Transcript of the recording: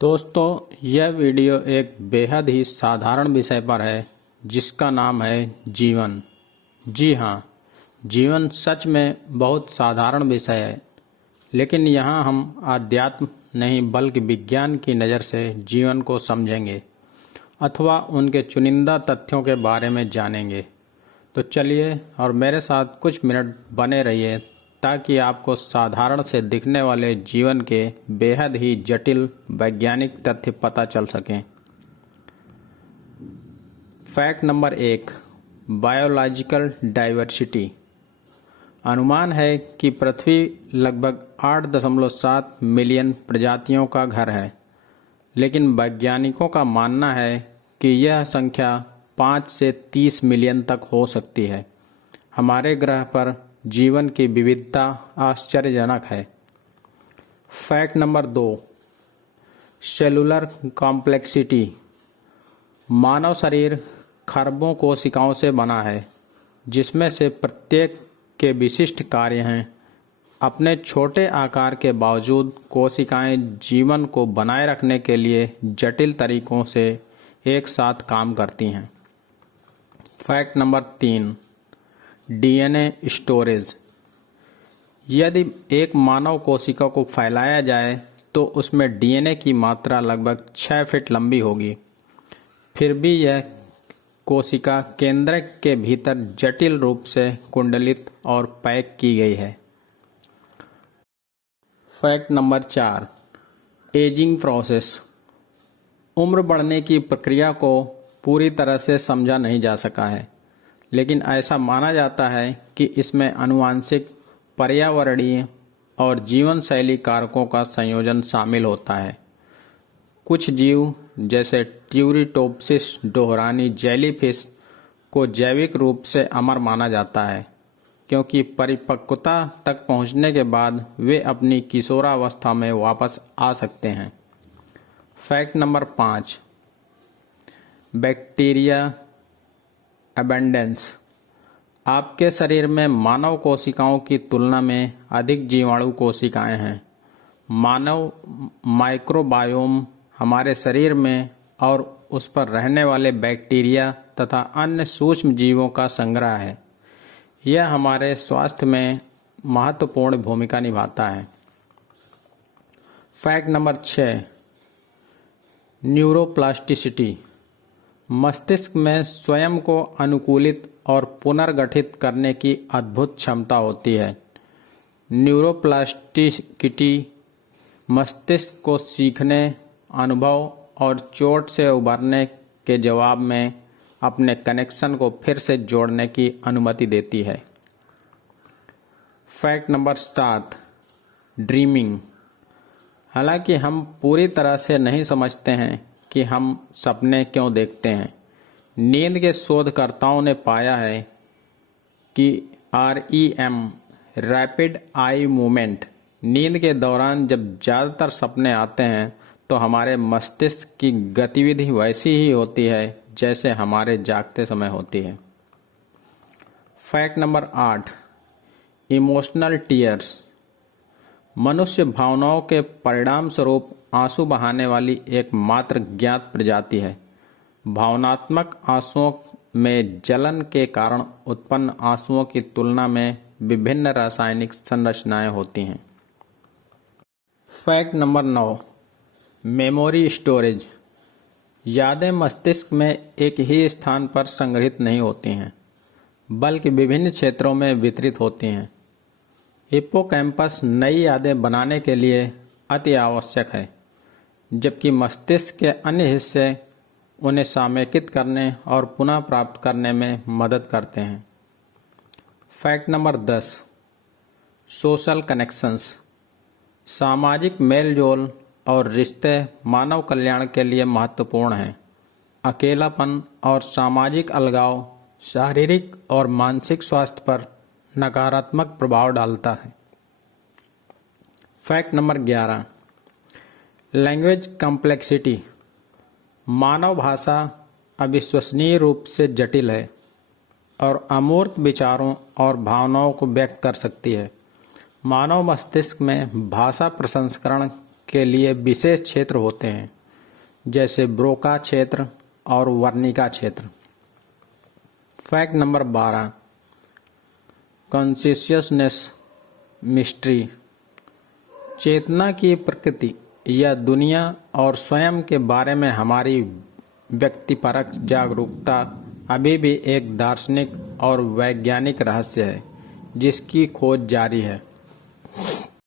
दोस्तों, यह वीडियो एक बेहद ही साधारण विषय पर है जिसका नाम है जीवन। जी हाँ, जीवन सच में बहुत साधारण विषय है, लेकिन यहाँ हम अध्यात्म नहीं बल्कि विज्ञान की नज़र से जीवन को समझेंगे अथवा उनके चुनिंदा तथ्यों के बारे में जानेंगे। तो चलिए और मेरे साथ कुछ मिनट बने रहिए ताकि आपको साधारण से दिखने वाले जीवन के बेहद ही जटिल वैज्ञानिक तथ्य पता चल सकें। Fact number 1, biological diversity. अनुमान है कि पृथ्वी लगभग 8.7 मिलियन प्रजातियों का घर है, लेकिन वैज्ञानिकों का मानना है कि यह संख्या 5 से 30 मिलियन तक हो सकती है। हमारे ग्रह पर जीवन की विविधता आश्चर्यजनक है। Fact number 2, cellular complexity. मानव शरीर खरबों कोशिकाओं से बना है, जिसमें से प्रत्येक के विशिष्ट कार्य हैं। अपने छोटे आकार के बावजूद कोशिकाएं जीवन को बनाए रखने के लिए जटिल तरीकों से एक साथ काम करती हैं। Fact number 3, DNA storage. यदि एक मानव कोशिका को फैलाया जाए तो उसमें डीएनए की मात्रा लगभग 6 फीट लंबी होगी। फिर भी यह कोशिका केंद्र के भीतर जटिल रूप से कुंडलित और पैक की गई है। Fact number 4, ageing process. उम्र बढ़ने की प्रक्रिया को पूरी तरह से समझा नहीं जा सका है, लेकिन ऐसा माना जाता है कि इसमें आनुवंशिक, पर्यावरणीय और जीवन शैली कारकों का संयोजन शामिल होता है। कुछ जीव जैसे ट्यूरिटोप्सिस डोहरानी जेलीफिश को जैविक रूप से अमर माना जाता है, क्योंकि परिपक्वता तक पहुंचने के बाद वे अपनी किशोरावस्था में वापस आ सकते हैं। Fact number 5, bacteria abundance. आपके शरीर में मानव कोशिकाओं की तुलना में अधिक जीवाणु कोशिकाएं हैं। मानव माइक्रोबायोम हमारे शरीर में और उस पर रहने वाले बैक्टीरिया तथा अन्य सूक्ष्म जीवों का संग्रह है। यह हमारे स्वास्थ्य में महत्वपूर्ण भूमिका निभाता है। Fact number 6, neuroplasticity. मस्तिष्क में स्वयं को अनुकूलित और पुनर्गठित करने की अद्भुत क्षमता होती है। न्यूरोप्लास्टिसिटी मस्तिष्क को सीखने, अनुभव और चोट से उबरने के जवाब में अपने कनेक्शन को फिर से जोड़ने की अनुमति देती है। Fact number 7, dreaming. हालांकि हम पूरी तरह से नहीं समझते हैं कि हम सपने क्यों देखते हैं, नींद के शोधकर्ताओं ने पाया है कि REM रैपिड आई मूवमेंट, नींद के दौरान जब ज़्यादातर सपने आते हैं तो हमारे मस्तिष्क की गतिविधि वैसी ही होती है जैसे हमारे जागते समय होती है। Fact number 8, emotional tears. मनुष्य भावनाओं के परिणाम स्वरूप आंसू बहाने वाली एकमात्र ज्ञात प्रजाति है। भावनात्मक आंसुओं में जलन के कारण उत्पन्न आंसुओं की तुलना में विभिन्न रासायनिक संरचनाएं होती हैं। Fact number 9, memory storage. यादें मस्तिष्क में एक ही स्थान पर संग्रहित नहीं होती हैं, बल्कि विभिन्न क्षेत्रों में वितरित होती हैं। हिप्पोकैम्पस नई यादें बनाने के लिए अति आवश्यक है, जबकि मस्तिष्क के अन्य हिस्से उन्हें समेकित करने और पुनः प्राप्त करने में मदद करते हैं। Fact number 10, social connections. सामाजिक मेलजोल और रिश्ते मानव कल्याण के लिए महत्वपूर्ण हैं। अकेलापन और सामाजिक अलगाव शारीरिक और मानसिक स्वास्थ्य पर नकारात्मक प्रभाव डालता है। Fact number 11, language complexity. मानव भाषा अविश्वसनीय रूप से जटिल है और अमूर्त विचारों और भावनाओं को व्यक्त कर सकती है। मानव मस्तिष्क में भाषा प्रसंस्करण के लिए विशेष क्षेत्र होते हैं, जैसे ब्रोका क्षेत्र और वर्निका क्षेत्र। Fact number 12, consciousness mystery. चेतना की प्रकृति या दुनिया और स्वयं के बारे में हमारी व्यक्तिपरक जागरूकता अभी भी एक दार्शनिक और वैज्ञानिक रहस्य है जिसकी खोज जारी है।